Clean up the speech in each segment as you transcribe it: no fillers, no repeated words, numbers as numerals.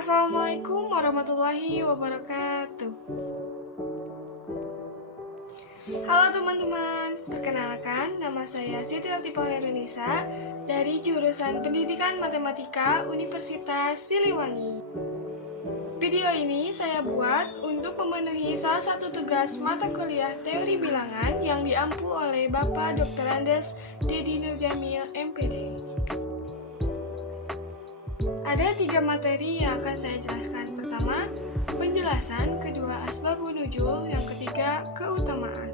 Assalamualaikum warahmatullahi wabarakatuh. Halo teman-teman, perkenalkan nama saya Siti Latifah Indonesia dari jurusan Pendidikan Matematika Universitas Siliwangi. Video ini saya buat untuk memenuhi salah satu tugas mata kuliah teori bilangan yang diampu oleh Bapak Dr. Andes Dedi Nurjamil, MPD. Ada 3 materi yang akan saya jelaskan. Pertama, penjelasan. Kedua, asbabun nuzul. Yang ketiga, keutamaan.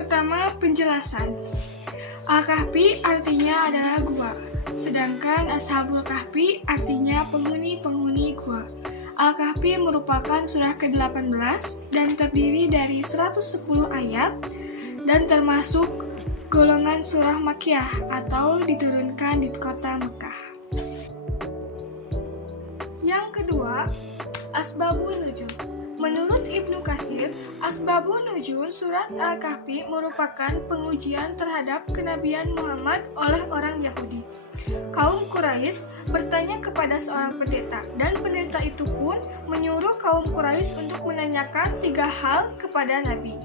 Pertama, penjelasan. Al-Kahfi artinya adalah gua, sedangkan Ashabul Kahfi artinya penghuni-penghuni gua. Al-Kahfi merupakan surah ke-18 dan terdiri dari 110 ayat dan termasuk golongan surah Makkiyah atau diturunkan di kota Mekah. Yang kedua, asbabun nuzul. Menurut Ibnu Katsir, asbabun nuzul surat Al-Kahfi merupakan pengujian terhadap kenabian Muhammad oleh orang Yahudi. Kaum Quraisy bertanya kepada seorang pendeta, dan pendeta itu pun menyuruh kaum Quraisy untuk menanyakan 3 hal kepada Nabi.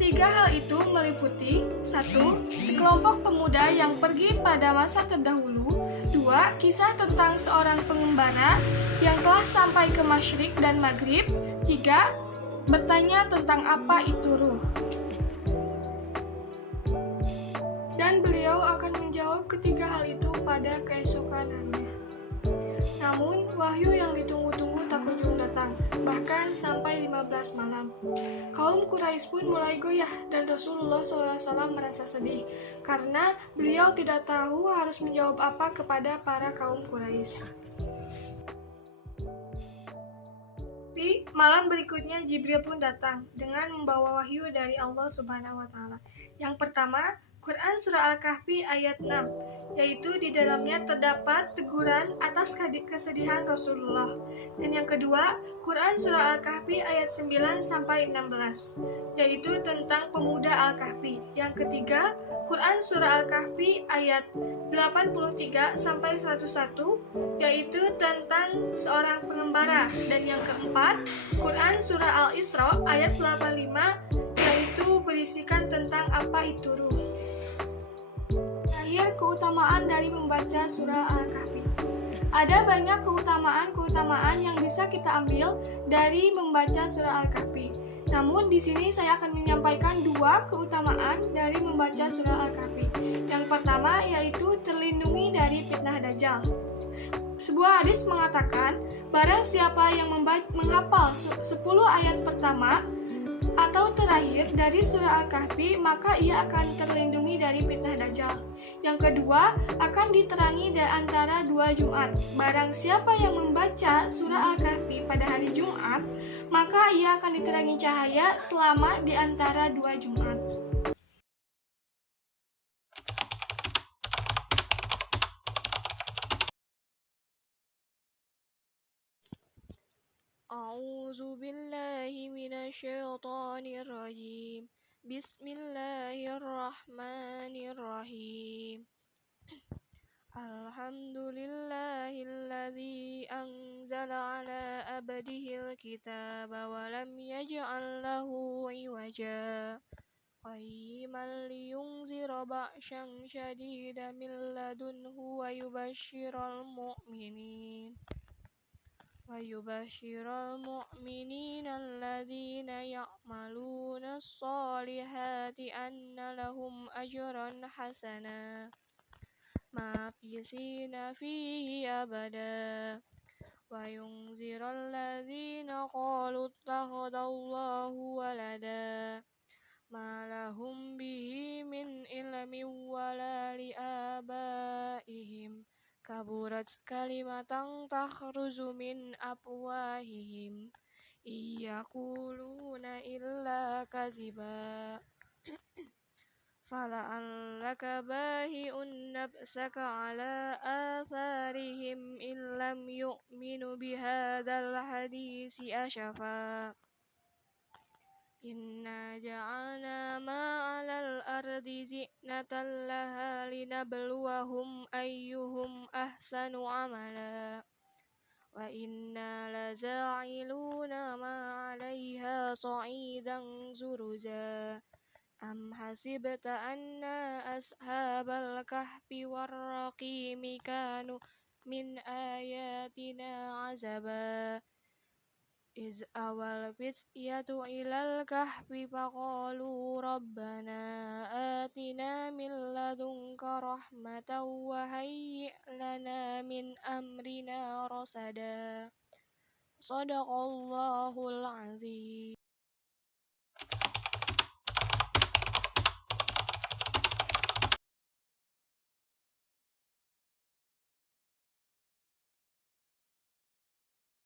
3 hal itu meliputi 1. Sekelompok pemuda yang pergi pada masa terdahulu. 2. Kisah tentang seorang pengembara yang telah sampai ke Masyriq dan Maghrib. 3. Bertanya tentang apa itu ruh. Dan beliau akan menjawab ketiga hal itu pada keesokan harinya. Namun, wahyu yang ditunggu-tunggu tak kunjung datang, bahkan sampai 15 malam. Kaum Quraisy pun mulai goyah dan Rasulullah SAW merasa sedih karena beliau tidak tahu harus menjawab apa kepada para kaum Quraisy. Di malam berikutnya Jibril pun datang dengan membawa wahyu dari Allah Subhanahu wa taala. Yang pertama, Quran Surah Al-Kahfi ayat 6, yaitu di dalamnya terdapat teguran atas kesedihan Rasulullah. Dan yang kedua, Quran Surah Al-Kahfi ayat 9-16, yaitu tentang pemuda Al-Kahfi. Yang ketiga, Quran Surah Al-Kahfi ayat 83-101, yaitu tentang seorang pengembara. Dan yang keempat, Quran Surah Al-Isra ayat 85, yaitu berisikan tentang apa itu ruh. Keutamaan dari membaca surah Al-Kahfi. Ada banyak keutamaan yang bisa kita ambil dari membaca surah Al-Kahfi. Namun di sini saya akan menyampaikan 2 keutamaan dari membaca surah Al-Kahfi. Yang pertama yaitu terlindungi dari fitnah Dajjal. Sebuah hadis mengatakan, barang siapa yang menghafal 10 ayat pertama atau terakhir dari surah Al-Kahfi, maka ia akan terlindungi dari fitnah Dajjal. Yang kedua, akan diterangi di antara 2 Jumat. Barang siapa yang membaca surah Al-Kahfi pada hari Jumat, maka ia akan diterangi cahaya selama di antara 2 Jumat. A'udzu billahi minasyaitonir rajim. Bismillahirrahmanirrahim. Alhamdulillahilladzi anzala ala abdihil kitaba wa lam yaj'al lahu iwaja. Qayyiman liyunzira ba'syan syadidan min ladunhu wa yubashshiral mu'minin. وَيُبَشِّرَ الْمُؤْمِنِينَ الَّذِينَ يَعْمَلُونَ الصَّالِحَاتِ أَنَّ لَهُمْ أَجْرًا حَسَنًا مَاكِثِينَ فِيهِ أَبَدًا وَيُنذِرَ الَّذِينَ قَالُوا اتَّخَذَ اللَّهُ وَلَدًا مَا لَهُم بِهِ مِنْ عِلْمٍ وَلَا لِآبَائِهِمْ Kaburat kalimatan takhruju min afwahihim iyaquluna illa kaziba fala'allaka bahi'un nafsaka ala atharihim illam yu'minu bihadzal hadisi asyafa. Inna ja'alna ma'alal ardi zinatan laha linabluwahum ayyuhum أحسن عملا وإنا لجاعلون ما عليها صعيدا جرزا أم حسبت أن أصحاب الكهف والرقيم كانوا من آياتنا عجبا إذ أوى الفتية إلى الكهف فقالوا ربنا آتنا من لدنك رحمة وهيئ لنا من أمرنا رشدا صدق الله العظيم.